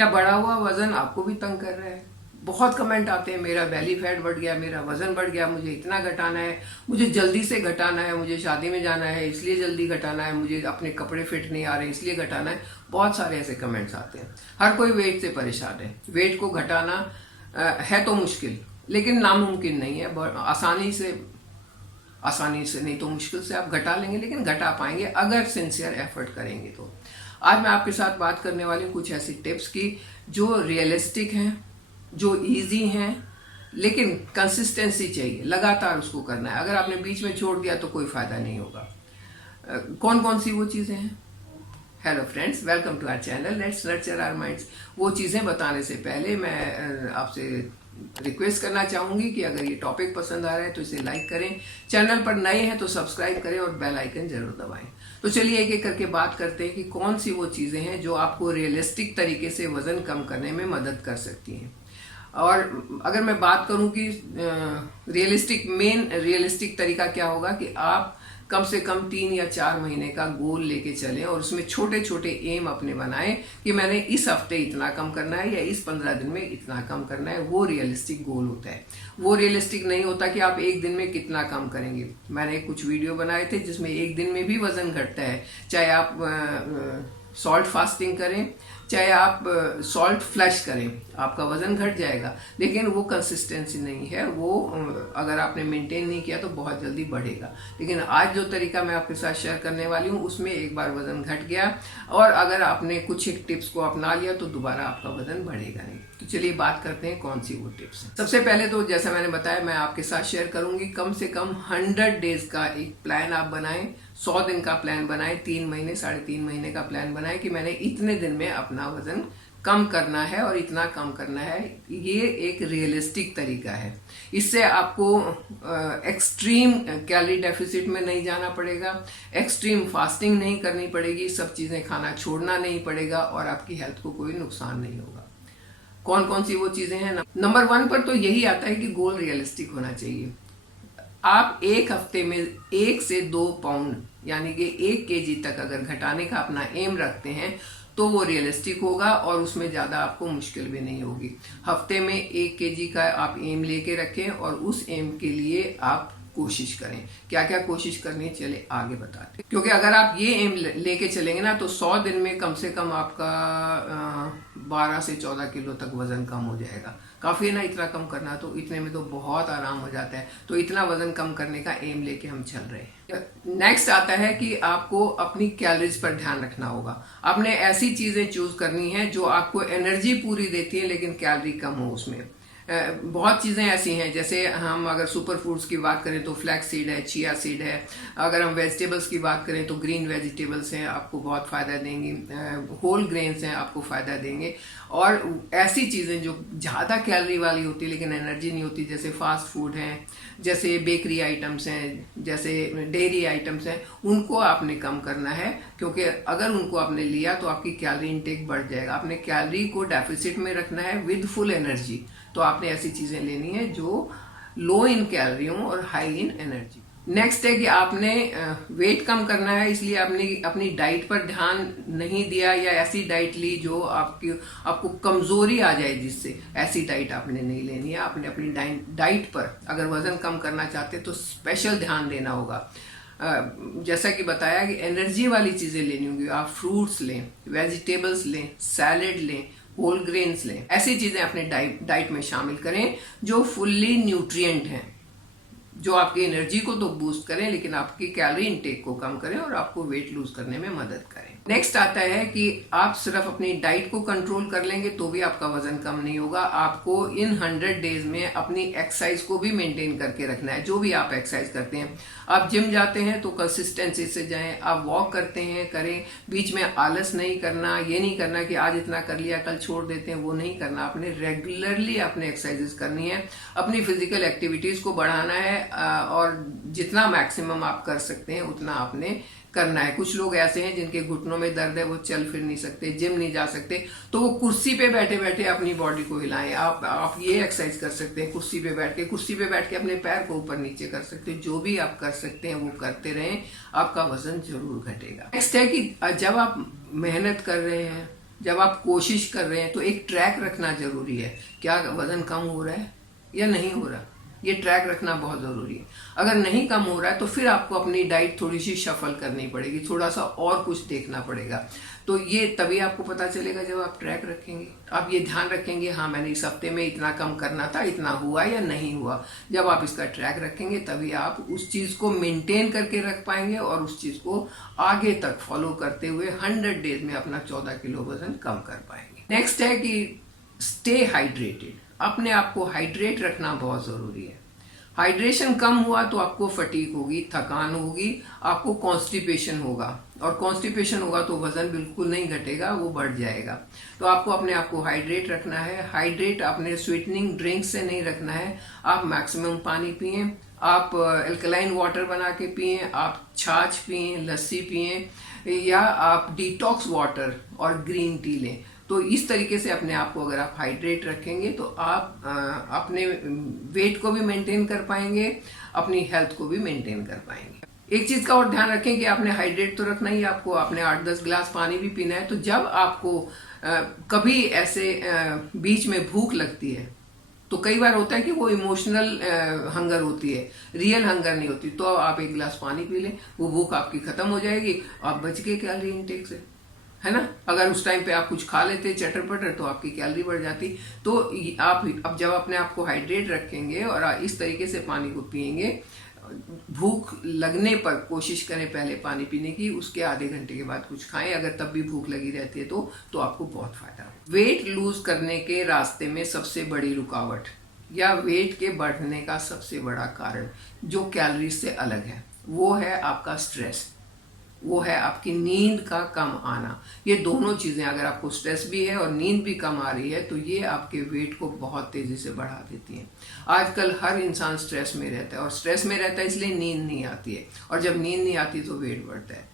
क्या बढ़ा हुआ वजन आपको भी तंग कर रहा है? बहुत कमेंट आते हैं, मेरा बेली फैट बढ़ गया, मेरा वजन बढ़ गया, मुझे इतना घटाना है, मुझे जल्दी से घटाना है, मुझे शादी में जाना है इसलिए जल्दी घटाना है, मुझे अपने कपड़े फिट नहीं आ रहे इसलिए घटाना है। बहुत सारे ऐसे कमेंट्स आते हैं। हर कोई वेट से परेशान है। वेट को घटाना है तो मुश्किल, लेकिन नामुमकिन नहीं है। आसानी से नहीं तो मुश्किल से आप घटा लेंगे, लेकिन घटा पाएंगे अगर सिंसियर एफर्ट करेंगे तो। आज मैं आपके साथ बात करने वाली हूँ कुछ ऐसी टिप्स की जो रियलिस्टिक हैं, जो इजी हैं, लेकिन कंसिस्टेंसी चाहिए, लगातार उसको करना है। अगर आपने बीच में छोड़ दिया तो कोई फायदा नहीं होगा। कौन कौन सी वो चीजें हैं? Hello friends, welcome to our channel let's nurture our minds. वो चीजें बताने से पहले मैं आपसे रिक्वेस्ट करना चाहूंगी कि अगर ये टॉपिक पसंद आ रहा है तो इसे लाइक करें, चैनल पर नए हैं तो सब्सक्राइब करें और बेल आइकन जरूर दबाएं। तो चलिए एक एक करके बात करते हैं कि कौन सी वो चीजें हैं जो आपको रियलिस्टिक तरीके से वजन कम करने में मदद कर सकती हैं। और अगर मैं बात करूं कि रियलिस्टिक तरीका क्या होगा कि आप कम से कम 3 या 4 महीने का गोल लेके चलें और उसमें छोटे छोटे एम अपने बनाएं कि मैंने इस हफ्ते इतना कम करना है या इस 15 दिन में इतना कम करना है। वो रियलिस्टिक गोल होता है। वो रियलिस्टिक नहीं होता कि आप एक दिन में कितना कम करेंगे। मैंने कुछ वीडियो बनाए थे जिसमें एक दिन में भी वजन घटता है, चाहे आप सॉल्ट फास्टिंग करें, चाहे आप सॉल्ट फ्लश करें, आपका वजन घट जाएगा। लेकिन वो कंसिस्टेंसी नहीं है, वो अगर आपने मेंटेन नहीं किया तो बहुत जल्दी बढ़ेगा। लेकिन आज जो तरीका मैं आपके साथ शेयर करने वाली हूँ उसमें एक बार वजन घट गया और अगर आपने कुछ एक टिप्स को अपना लिया तो दोबारा आपका वजन बढ़ेगा नहीं। तो चलिए बात करते हैं कौन सी वो टिप्स हैं। सबसे पहले तो जैसा मैंने बताया, मैं आपके साथ शेयर करूंगी कम से कम 100 डेज का एक प्लान आप बनाएं। 100 दिन का प्लान बनाएं, 3 महीने 3.5 महीने का प्लान बनाएं कि मैंने इतने दिन में अपना वजन कम करना है और इतना कम करना है। ये एक रियलिस्टिक तरीका है। इससे आपको एक्सट्रीम कैलोरी डेफिसिट में नहीं जाना पड़ेगा, एक्सट्रीम फास्टिंग नहीं करनी पड़ेगी, सब चीजें खाना छोड़ना नहीं पड़ेगा और आपकी हेल्थ को कोई नुकसान नहीं होगा। कौन कौन सी वो चीजें हैं? नंबर 1 पर तो यही आता है कि गोल रियलिस्टिक होना चाहिए। आप एक हफ्ते में 1 से 2 पाउंड यानी कि 1 केजी तक अगर घटाने का अपना एम रखते हैं तो वो रियलिस्टिक होगा और उसमें ज्यादा आपको मुश्किल भी नहीं होगी। हफ्ते में 1 केजी का आप एम लेके रखें और उस एम के लिए आप कोशिश करें। क्या क्या कोशिश करनी है चले आगे बताते हैं। क्योंकि अगर आप ये एम लेके चलेंगे ना तो 100 दिन में कम से कम आपका 12 से 14 किलो तक वजन कम हो जाएगा। काफी है ना इतना कम करना, तो इतने में तो बहुत आराम हो जाता है। तो इतना वजन कम करने का एम लेके हम चल रहे हैं। नेक्स्ट आता है कि आपको अपनी कैलोरीज पर ध्यान रखना होगा। आपने ऐसी चीजें चूज करनी है जो आपको एनर्जी पूरी देती है लेकिन कैलोरी कम हो उसमें। बहुत चीजें ऐसी हैं, जैसे हम अगर सुपर फूड्स की बात करें तो फ्लैक्स सीड है, चिया सीड है। अगर हम वेजिटेबल्स की बात करें तो ग्रीन वेजिटेबल्स हैं, आपको बहुत फायदा देंगी। होल ग्रेन्स हैं, आपको फायदा देंगे। और ऐसी चीजें जो ज्यादा कैलोरी वाली होती है लेकिन एनर्जी नहीं होती, जैसे फास्ट फूड हैं, जैसे बेकरी आइटम्स हैं, जैसे डेयरी आइटम्स हैं, उनको आपने कम करना है। क्योंकि अगर उनको आपने लिया तो आपकी कैलोरी इनटेक बढ़ जाएगा। आपने कैलोरी को डेफिसिट में रखना है विद फुल एनर्जी। तो आपने ऐसी चीजें लेनी है जो लो इन कैलोरी हो और हाई इन एनर्जी। नेक्स्ट है कि आपने वेट कम करना है, इसलिए आपने अपनी डाइट पर ध्यान नहीं दिया या ऐसी डाइट ली जो आपको कमजोरी आ जाए, जिससे ऐसी डाइट आपने नहीं लेनी है। आपने अपनी डाइट पर अगर वजन कम करना चाहते तो स्पेशल ध्यान देना होगा। जैसा कि बताया कि एनर्जी वाली चीजें लेनी होंगी। आप फ्रूट्स लें, वेजिटेबल्स लें, सैलेड लें, होल ग्रेन्स लें। ऐसी चीजें अपने डाइट में शामिल करें जो फुल्ली न्यूट्रिएंट हैं, जो आपकी एनर्जी को तो बूस्ट करें लेकिन आपकी कैलोरी इनटेक को कम करें और आपको वेट लूज करने में मदद करें। नेक्स्ट आता है कि आप सिर्फ अपनी डाइट को कंट्रोल कर लेंगे तो भी आपका वजन कम नहीं होगा। आपको इन 100 डेज में अपनी एक्सरसाइज को भी मेंटेन करके रखना है। जो भी आप एक्सरसाइज करते हैं, आप जिम जाते हैं तो कंसिस्टेंसी से जाएं, आप वॉक करते हैं करें, बीच में आलस नहीं करना। ये नहीं करना कि आज इतना कर लिया कल छोड़ देते हैं, वो नहीं करना। आपने रेगुलरली आपने एक्सरसाइजेस करनी है, अपनी फिजिकल एक्टिविटीज को बढ़ाना है और जितना मैक्सिमम आप कर सकते हैं उतना आपने करना है। कुछ लोग ऐसे हैं जिनके घुटनों में दर्द है, वो चल फिर नहीं सकते, जिम नहीं जा सकते, तो वो कुर्सी पे बैठे बैठे अपनी बॉडी को हिलाएं। आप ये एक्सरसाइज कर सकते हैं, कुर्सी पे बैठ के अपने पैर को ऊपर नीचे कर सकते हैं। जो भी आप कर सकते हैं वो करते रहें, आपका वजन जरूर घटेगा। नेक्स्ट है कि जब आप मेहनत कर रहे हैं, जब आप कोशिश कर रहे हैं तो एक ट्रैक रखना जरूरी है, क्या वजन कम हो रहा है या नहीं हो रहा, ये ट्रैक रखना बहुत ज़रूरी है। अगर नहीं कम हो रहा है तो फिर आपको अपनी डाइट थोड़ी सी शफल करनी पड़ेगी, थोड़ा सा और कुछ देखना पड़ेगा। तो ये तभी आपको पता चलेगा जब आप ट्रैक रखेंगे। आप ये ध्यान रखेंगे, हाँ मैंने इस हफ्ते में इतना कम करना था, इतना हुआ या नहीं हुआ। जब आप इसका ट्रैक रखेंगे तभी आप उस चीज़ को मेंटेन करके रख पाएंगे और उस चीज़ को आगे तक फॉलो करते हुए 100 डेज में अपना 14 किलो वजन कम कर पाएंगे। नेक्स्ट है कि स्टे हाइड्रेटेड। अपने आप को हाइड्रेट रखना बहुत ज़रूरी है। हाइड्रेशन कम हुआ तो आपको फटीग होगी, थकान होगी, आपको कॉन्स्टिपेशन होगा, और कॉन्स्टिपेशन होगा तो वजन बिल्कुल नहीं घटेगा, वो बढ़ जाएगा। तो आपको अपने आप को हाइड्रेट रखना है। हाइड्रेट अपने स्वीटनिंग ड्रिंक से नहीं रखना है। आप मैक्सिमम पानी पिएं, आप एल्कलाइन वाटर बना के पिएं, आप छाछ पिएं, लस्सी पिएं, या आप डिटॉक्स वाटर और ग्रीन टी लें। तो इस तरीके से अपने आप को अगर आप हाइड्रेट रखेंगे तो आप अपने वेट को भी मेंटेन कर पाएंगे, अपनी हेल्थ को भी मेंटेन कर पाएंगे। एक चीज का और ध्यान रखें कि आपने हाइड्रेट तो रखना ही, आपको अपने 8-10 गिलास पानी भी पीना है। तो जब आपको कभी ऐसे बीच में भूख लगती है, तो कई बार होता है कि वो इमोशनल हंगर होती है, रियल हंगर नहीं होती, तो आप 1 गिलास पानी पी लें, वो भूख आपकी खत्म हो जाएगी, आप बच गए कैलोरी इनटेक से, है ना। अगर उस टाइम पे आप कुछ खा लेते चटर पटर तो आपकी कैलोरी बढ़ जाती। तो आप अब जब अपने आप को हाइड्रेट रखेंगे और इस तरीके से पानी को पिएंगे, भूख लगने पर कोशिश करें पहले पानी पीने की, उसके आधे घंटे के बाद कुछ खाएं। अगर तब भी भूख लगी रहती है तो आपको बहुत फायदा हो। वेट लूज करने के रास्ते में सबसे बड़ी रुकावट या वेट के बढ़ने का सबसे बड़ा कारण जो कैलोरी से अलग है, वो है आपका स्ट्रेस, वो है आपकी नींद का कम आना। ये दोनों चीजें, अगर आपको स्ट्रेस भी है और नींद भी कम आ रही है तो ये आपके वेट को बहुत तेजी से बढ़ा देती हैं। आजकल हर इंसान स्ट्रेस में रहता है, और स्ट्रेस में रहता है इसलिए नींद नहीं आती है, और जब नींद नहीं आती तो वेट बढ़ता है।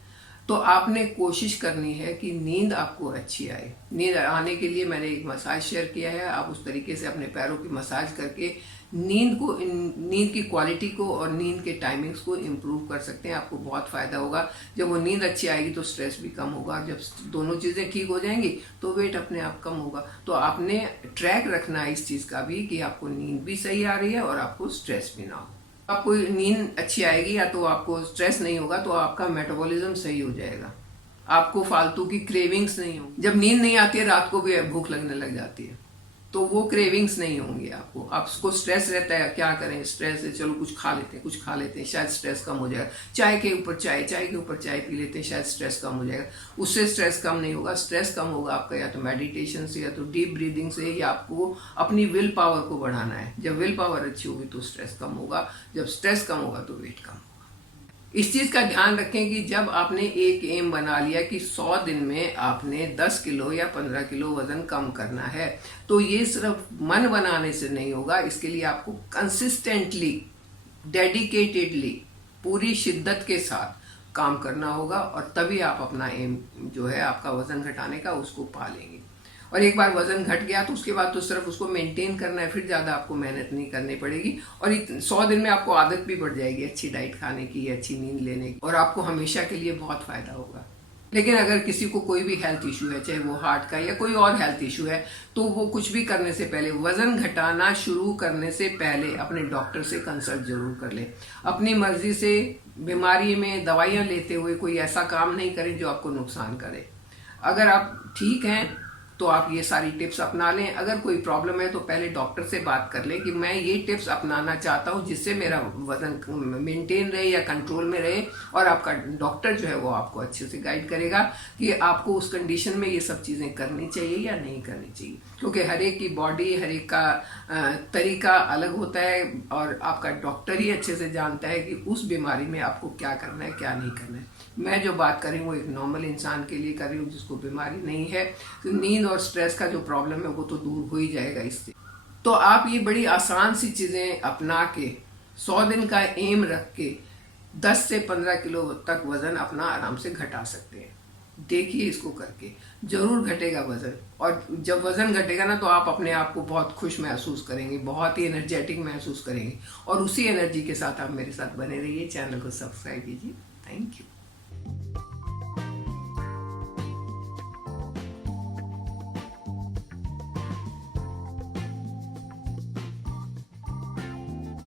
तो आपने कोशिश करनी है कि नींद आपको अच्छी आए। नींद आने के लिए मैंने एक मसाज शेयर किया है, आप उस तरीके से अपने पैरों की मसाज करके नींद की क्वालिटी को और नींद के टाइमिंग्स को इम्प्रूव कर सकते हैं। आपको बहुत फायदा होगा। जब वो नींद अच्छी आएगी तो स्ट्रेस भी कम होगा, जब दोनों चीजें ठीक हो जाएंगी तो वेट अपने आप कम होगा। तो आपने ट्रैक रखना है इस चीज का भी कि आपको नींद भी सही आ रही है और आपको स्ट्रेस भी ना हो। आपको नींद अच्छी आएगी या तो आपको स्ट्रेस नहीं होगा, तो आपका मेटाबॉलिज्म सही हो जाएगा, आपको फालतू की क्रेविंग्स नहीं होगी। जब नींद नहीं आती है रात को भी भूख लगने लग जाती है, तो वो क्रेविंग्स नहीं होंगी आपको। आपको स्ट्रेस रहता है, क्या करें, स्ट्रेस है, चलो कुछ खा लेते हैं, शायद स्ट्रेस कम हो जाएगा। चाय के ऊपर चाय पी लेते हैं, शायद स्ट्रेस कम हो जाएगा। उससे स्ट्रेस कम नहीं होगा। स्ट्रेस कम होगा आपका या तो मेडिटेशन से, या तो डीप ब्रीदिंग से, या आपको अपनी विल पावर को बढ़ाना है। जब विल पावर अच्छी होगी तो स्ट्रेस कम होगा, जब स्ट्रेस कम होगा तो वेट कम होगा। इस चीज का ध्यान रखें कि जब आपने एक एम बना लिया कि 100 दिन में आपने 10 किलो या 15 किलो वजन कम करना है, तो ये सिर्फ मन बनाने से नहीं होगा। इसके लिए आपको कंसिस्टेंटली, डेडिकेटेडली, पूरी शिद्दत के साथ काम करना होगा, और तभी आप अपना एम जो है आपका वजन घटाने का उसको पा लेंगे। और एक बार वजन घट गया तो उसके बाद तो सिर्फ उसको मेंटेन करना है, फिर ज्यादा आपको मेहनत नहीं करनी पड़ेगी, और 100 दिन में आपको आदत भी बढ़ जाएगी अच्छी डाइट खाने की, अच्छी नींद लेने की, और आपको हमेशा के लिए बहुत फायदा होगा। लेकिन अगर किसी को कोई भी हेल्थ इशू है, चाहे वो हार्ट का या कोई और हेल्थ इशू है, तो वो कुछ भी करने से पहले, वजन घटाना शुरू करने से पहले अपने डॉक्टर से कंसल्ट जरूर कर ले। अपनी मर्जी से बीमारी में दवाइयां लेते हुए कोई ऐसा काम नहीं करें जो आपको नुकसान करे। अगर आप ठीक हैं तो आप ये सारी टिप्स अपना लें। अगर कोई प्रॉब्लम है तो पहले डॉक्टर से बात कर लें कि मैं ये टिप्स अपनाना चाहता हूँ जिससे मेरा वजन मेंटेन रहे या कंट्रोल में रहे, और आपका डॉक्टर जो है वो आपको अच्छे से गाइड करेगा कि आपको उस कंडीशन में ये सब चीज़ें करनी चाहिए या नहीं करनी चाहिए। क्योंकि हर एक की बॉडी, हर एक का तरीका अलग होता है, और आपका डॉक्टर ही अच्छे से जानता है कि उस बीमारी में आपको क्या करना है, क्या नहीं करना है। मैं जो बात कर रही हूँ वो एक नॉर्मल इंसान के लिए कर रही हूँ जिसको बीमारी नहीं है। तो नींद और स्ट्रेस का जो प्रॉब्लम है वो तो दूर हो ही जाएगा इससे। तो आप ये बड़ी आसान सी चीज़ें अपना के 100 दिन का एम रख के 10 से 15 किलो तक वजन अपना आराम से घटा सकते हैं। देखिए इसको करके, जरूर घटेगा वजन, और जब वजन घटेगा ना तो आप अपने आप को बहुत खुश महसूस करेंगे, बहुत ही एनर्जेटिक महसूस करेंगे, और उसी एनर्जी के साथ आप मेरे साथ बने रहिए। चैनल को सब्सक्राइब कीजिए। Thank you.